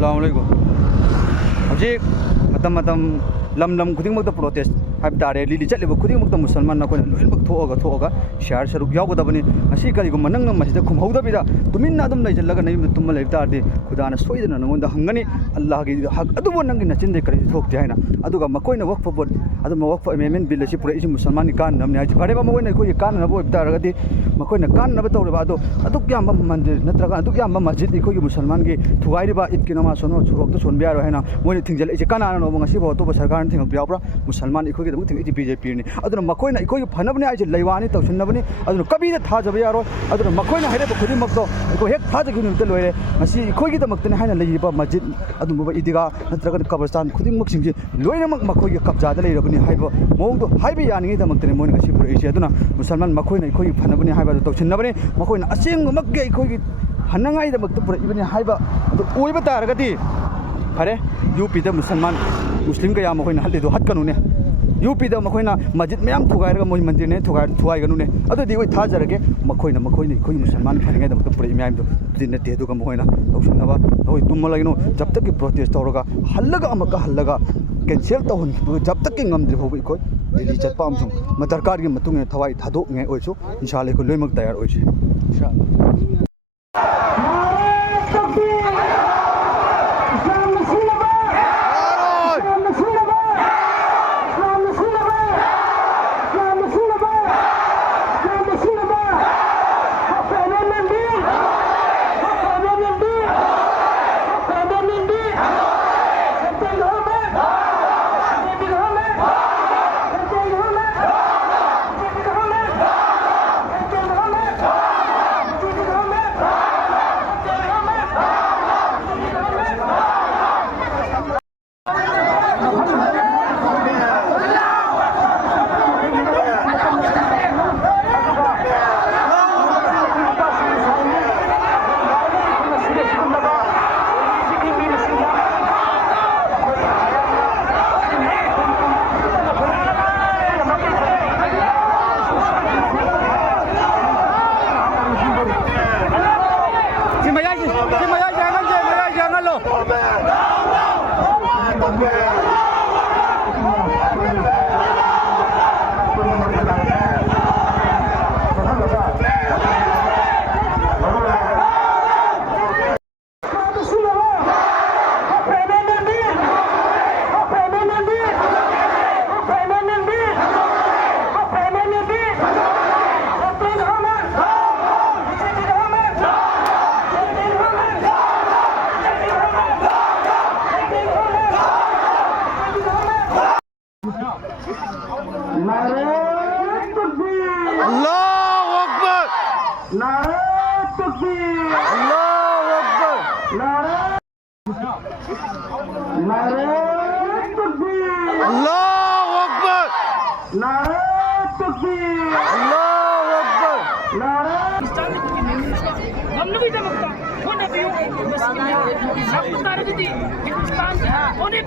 Assalamualaikum. Hojik lam khudingmakta protest haib tare lili chatleba khudingmakta musalman na koina loinmak thoga share saruk yawgadabani asi kaligum nang masida khumhaudabida tuminna adum laijallaga nayum tumma leib tarde khudana soidana nangonda hangani Allah gi hak adubo nangi nachinde kari thokti haina aduga makoina work for board aduma work for amendment bill si pura isi musalman ni kan namni haji bare ba makoina ko kan na bo taragadi makoina kan na ba tawreba aduk yamba mandir natraga aduk yamba masjid ko gi musalman gi thugairiba itkinama sono churok to sonbiar haina moini thingjal ise kana no ngasi bo to sarkar thing biawra musalman ikoi gi thing BJP ni aduna makoina ikoi phanabni ai laiwani tawsinnabani aduna kabida thajaba yaro aduna makoina haire ba khudi makto ko hek thajagi ni loire masi ikoi gi damaktani haina leiba masjid aduma ba idiga natraga kabristan khudi mak singji loina mak makoi gi kabja da leirabani haiba mongdo haibi yani damaktani moini ngasi pura ise aduna musalman makoina ikoi phanabni haiba tawsinnabani makoina asing mak ge ikoi gi hanangai damakta pura ibani haiba adu oiba taragati fare UP da musalman muslim ka ya makoina halde do hat kanune UP da makoina masjid mayam thugairaga moi mandir ne thugai ganune adu di oi thajarage makoina koi musalman phangai da pura imyam do din te du ka makoina tawsinaba oi tummalagino jab tak ki protest tawraga hallaga cancel tawhun jab tak ki ngamdri hobi koi dili chatpa amsung madarkar gi matung thawai thadok nge oichu inshallah ko loimak tayar oichi inshallah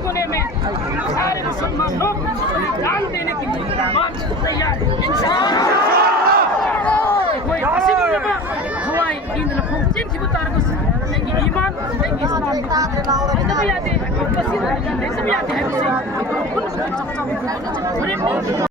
कोने में सारे मुसलमान लोग जान देने के लिए तैयार है इंशाअल्लाह कोई आसिफ में हवाई इन लोगों की बता रहा हूं ईमान इस्लाम itu ya deh, kasih itu ya deh, itu ya deh,